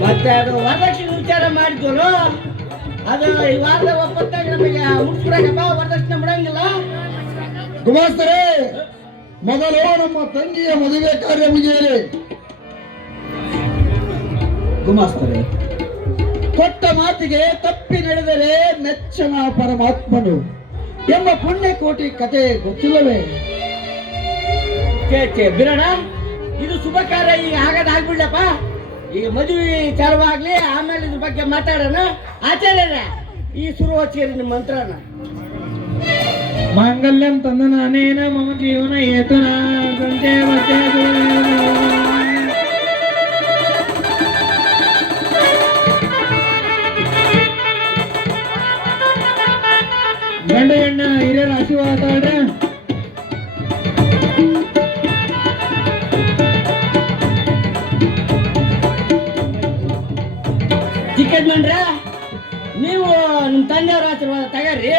ಮತ್ತೆ ಅದು ವರದಕ್ಷಿಣೆ ವಿಚಾರ ಮಾಡಿದ್ರು ಅದು ಈ ವಾರದ ಒಪ್ಪತ್ತಾಗ ನಮಗೆ ಹುಡ್ಕೊಡಕಪ್ಪ ವರದಕ್ಷಿಣೆ ಬಿಡಂಗಿಲ್ಲ ಗುಮಾಸ್ತರೇ ಮೊದಲು ನಮ್ಮ ತಂಗಿಯ ಮದುವೆ ಕಾರ್ಯ ಮುಗಿಯಲಿ. ಗುಮಾಸ್ತರೇ. ಕೊಟ್ಟ ಮಾತಿಗೆ ತಪ್ಪಿ ನಡೆದರೆ ಮೆಚ್ಚನ ಪರಮಾತ್ಮನು ಎಂಬ ಪುಣ್ಯಕೋಟಿ ಕತೆ ಗೊತ್ತಿಲ್ಲವೇ? ಬಿರಣ ಇದು ಶುಭ ಕಾರ್ಯ, ಈಗ ಹಾಗಾದ ಆಗ್ಬಿಡ್ಲಪ್ಪ? ಈಗ ಮದುವೆ ಚಾಲುವಾಗ್ಲಿ ಆಮೇಲೆ ಇದ್ರ ಬಗ್ಗೆ ಮಾತಾಡೋಣ. ಆಚಾರ್ಯರ, ಈ ಶುರು ಹಚ್ಚಿರಿ ನಿಮ್ಮ ಮಂತ್ರನ. ಮಾಂಗಲ್ಯಂ ತಂದನಾನೇನ ಮಮ ಜೀವನ ಏತನ ಗಂಡ ಹೆಣ್ಣ ಹಿರಿಯರ ಆಶೀರ್ವಾದ ತಗೊಳ್ರಿ ನೀವು ನಿಮ್ಮ ತಂದೆಯವ್ರ ಆಶೀರ್ವಾದ ತಗರ್ರಿ.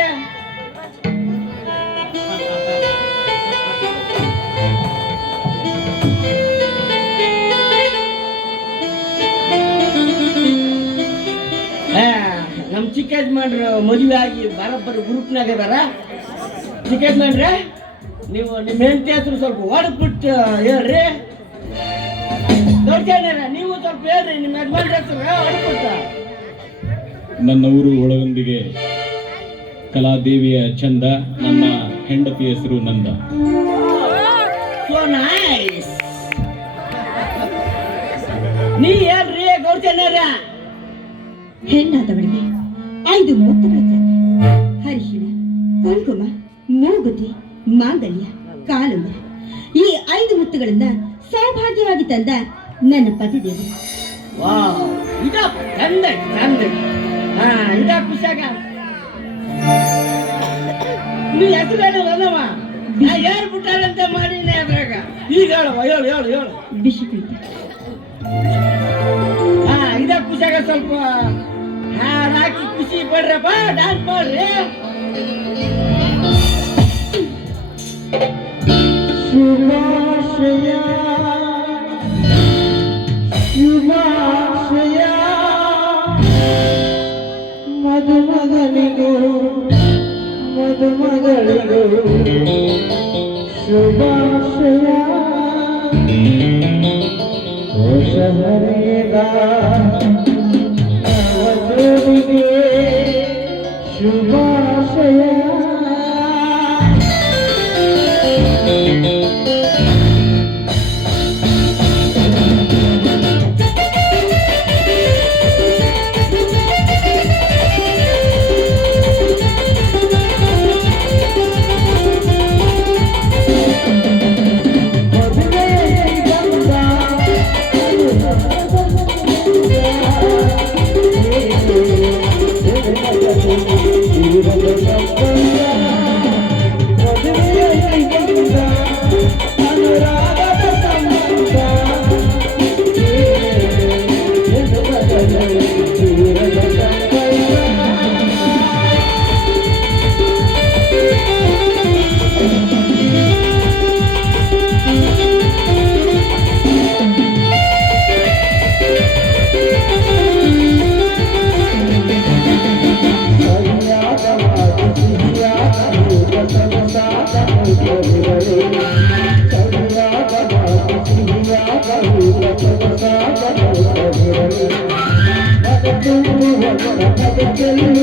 ನಮ್ಮ ಚಿಕ್ಕ ಯಜಮಾನ್ರು ಮದುವೆ ಆಗಿ ಬರೋಬ್ಬರಿ ಗ್ರೂಪ್ನಾಗ ಇದಾರ. ಚಿಕ್ಕ ಯಜಮಾನ್ರೆ ನೀವು ನಿಮ್ಮ ಹೆಂಡತಿ ಹೆಸರು ಸ್ವಲ್ಪ ಹೊಡೆದ್ಬಿಟ್ಟು ಹೇಳ್ರಿ. ದೊಡ್ಡ ನೀವು ಸ್ವಲ್ಪ ಹೇಳ್ರಿ ನಿಮ್ಮ ಯಜಮಾನ್ರ ಹೆಸರು ಹೊಡೆದ್ಬಿಟ್ಟು ನನ್ನ ಊರು ಒಳಗೊಂದಿಗೆ ಕಲಾದೇವಿಯ ಚಂದ ನನ್ನ ಹೆಂಡತಿ ಹೆಸರು ನಂದ. ಸೊ ನೈಸ್ ನೀ ಹೇಳ್ರಿ ಗೌರ್ಚನ್ಯರ ಹೆಣ್ಣಾದವಳಿಗೆ ಐದು ಮುತ್ತುಗಳ ಹರಿಶಿಣ ಕುಂಕುಮ ಮೂಗುತಿ ಮಾಂಗಲ್ಯ ಕಾಲುಂಗುರ ಈ ಐದು ಮುತ್ತುಗಳಿಂದ ಸೌಭಾಗ್ಯವಾಗಿ ತಂದ ನನ್ನ ಪತಿದೇವಿ. ವಾವ್ ಇದಪ್ಪ ಚಂದ ಚಂದ. ಇದ ಖುಷಿಯಾಗ ನೀ ಹೆಸರೇನು ಅಲ್ಲವ ನಾ ಯಾರು ಬಿಟ್ಟಾರಂತ ಮಾಡಿನಿ ಅದ್ರಾಗ. ಈಗ ಹೇಳುವ ಹೇಳು ಹೇಳು ಹೇಳು. ಬಿಸಿ ಕುಳಿತ ಹಾ, ಇದ ಖುಷಿಯಾಗ ಸ್ವಲ್ಪ ಹಾಕಿ ಖುಷಿ ಪಡ್ರಪ್ಪ ಡಾನ್ಸ್ ಮಾಡ್ರಿ. ಶುಭಾಶಯ ಶುಭಾಶಯ. ಮದುಮಗನಿಗೂ ಮದುಮಗಳಿಗೂ ಶುಭಾಶಯ ಕೋಶ ಹರಿದ ಬೇಗ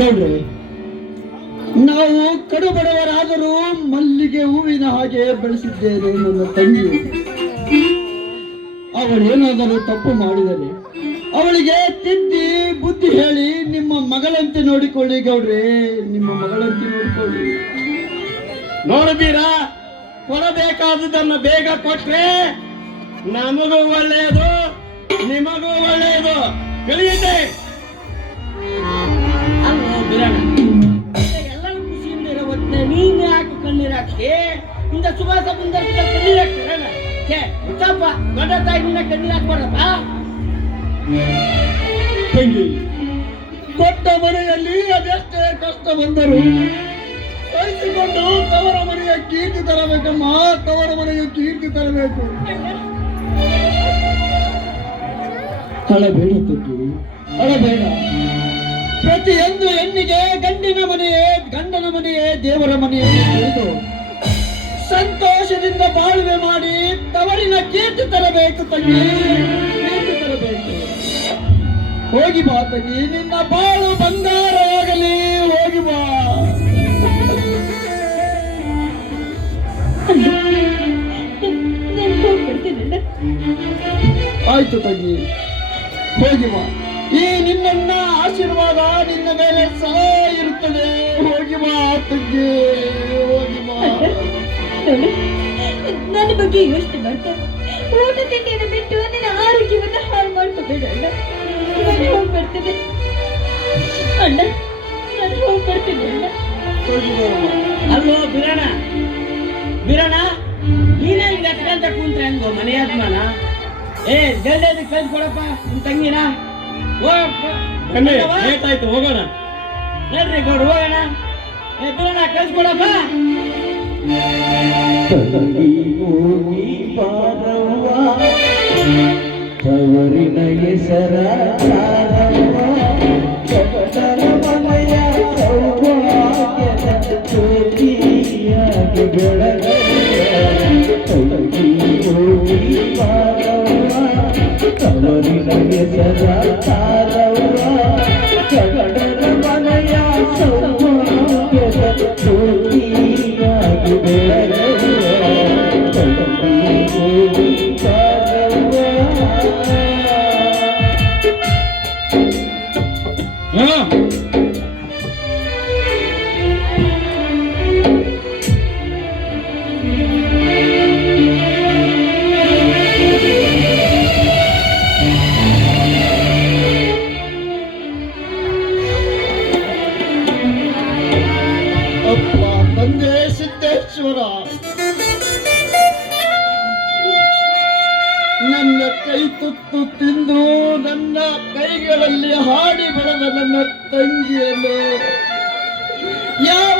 ಗೌಡ್ರೆ ನಾವು ಕಡುಬಡವರಾದರೂ ಮಲ್ಲಿಗೆ ಹೂವಿನ ಹಾಗೆ ಬೆಳೆಸಿದ್ದೇನೆ ನನ್ನ ತಂಗಿ. ಅವಳೇನಾದರೂ ತಪ್ಪು ಮಾಡಿದರೆ ಅವಳಿಗೆ ತಿದ್ದಿ ಬುದ್ಧಿ ಹೇಳಿ ನಿಮ್ಮ ಮಗಳಂತೆ ನೋಡಿಕೊಳ್ಳಿ ಗೌಡ್ರೆ, ನಿಮ್ಮ ಮಗಳಂತೆ ನೋಡಿಕೊಳ್ಳಿ. ನೋಡಿದೀರಾ ಕೊಡಬೇಕಾದದನ್ನ ಬೇಗ ಕೊಟ್ರೆ ನಮಗೂ ಒಳ್ಳೆಯದು, ನಿಮಗೂ ಒಳ್ಳೆಯದು. ತಿಳಿಯುತ್ತೆ? ಬಿರಣ. ಎಲ್ಲರೂ ಖುಷಿಯಿಂದ ಸುಭಾಸ ಬಂದ ಕಣ್ಣೀರ್ ಹಾಕ್ತೀರಣ್ಣ ಛೇ ತಂಗಿ ಕೊಟ್ಟ ಮನೆಯಲ್ಲಿ ಅದೆಷ್ಟೇ ಕಷ್ಟ ಬಂದರು ಸಹಿಸಿಕೊಂಡು ತವರ ಮನೆಯ ಕೀರ್ತಿ ತರಬೇಕಮ್ಮ, ತವರ ಮನೆಯ ಕೀರ್ತಿ ತರಬೇಕು. ಅಳಬೇಡ ತಂಗಿ, ಅಳಬೇಡ. ಪ್ರತಿಯೊಂದು ಹೆಣ್ಣಿಗೆ ಗಂಡಿನ ಮನೆಯೇ ಗಂಡನ ಮನೆಯೇ ದೇವರ ಮನೆಯೇ ತಿಳಿದು ಸಂತೋಷದಿಂದ ಬಾಳ್ವೆ ಮಾಡಿ ತವರಿನ ಕೀರ್ತಿ ತರಬೇಕು ತಂಗಿ ಕೀರ್ತಿ ತರಬೇಕು. ಹೋಗಿ ಬಾ ತಂಗಿ ನಿನ್ನ ಬಾಳು ಬಂಗಾರವಾಗಲಿ ಹೋಗಿ ಬಾ. ಆಯ್ತು ತಂಗಿ ಹೋಗಿ ಬಾ. ಈ ನಿನ್ನ ಆಶೀರ್ವಾದ ನಿನ್ನ ಮೇಲೆ ಸದಾ ಇರುತ್ತದೆ. ಹೋಗಿ ಬಾ ತಂಗಿ ಹೋಗಿ ಬಾ ನನ್ನ ಬಗ್ಗೆ ಯೋಚನೆ ಮಾಡ್ತಾ ಊಟ ತಿಂಡಿಯನ್ನು ಬಿಟ್ಟು ನಿನ್ನ ಆರೋಗ್ಯವನ್ನ ಹಾಳು ಮಾಡ್ಕೋಬೇಡ ಅಣ್ಣ. ನಾನು ಬರ್ತೇನೆ. ಅಣ್ಣ ನಾನು ಹೋಗ್ಬರ್ತೀನಿ ಅಣ್ಣ. ಅಲ್ಲೋ ಬಿರಣ ಬಿರಣ ನೀನೇ ಹಿಂಗೆ ಹತ್ಕಂತ ಕೂತ್ರೆ ಹೆಂಗೋ ಮನೆ ಯಜಮಾನ? ಏ ಜಲ್ದಿ ಅದಕ್ಕೆ ನಿನ್ ತಂಗಿನ. ಹೋಗಪ್ಪ ಬನ್ನಿ ಲೇಟ್ ಆಯ್ತು ಹೋಗೋಣ. ನಡ್ರಿ ಗೌಡ್ರು ಹೋಗೋಣ. ಏ ಬಿರಣ ಕಳ್ಸ್ಕೊಡಪ್ಪ. ತವರಿನ ಹೆಸರ ಸಾರವ್ವ, ತವರಿನ ಮನೆಯ ತಿಂದು ನನ್ನ ಕೈಗಳಲ್ಲಿ ಹಾಡಿ ಬೆಳೆದ ನನ್ನ ತಂಗಿಯನ್ನು ಯಾವ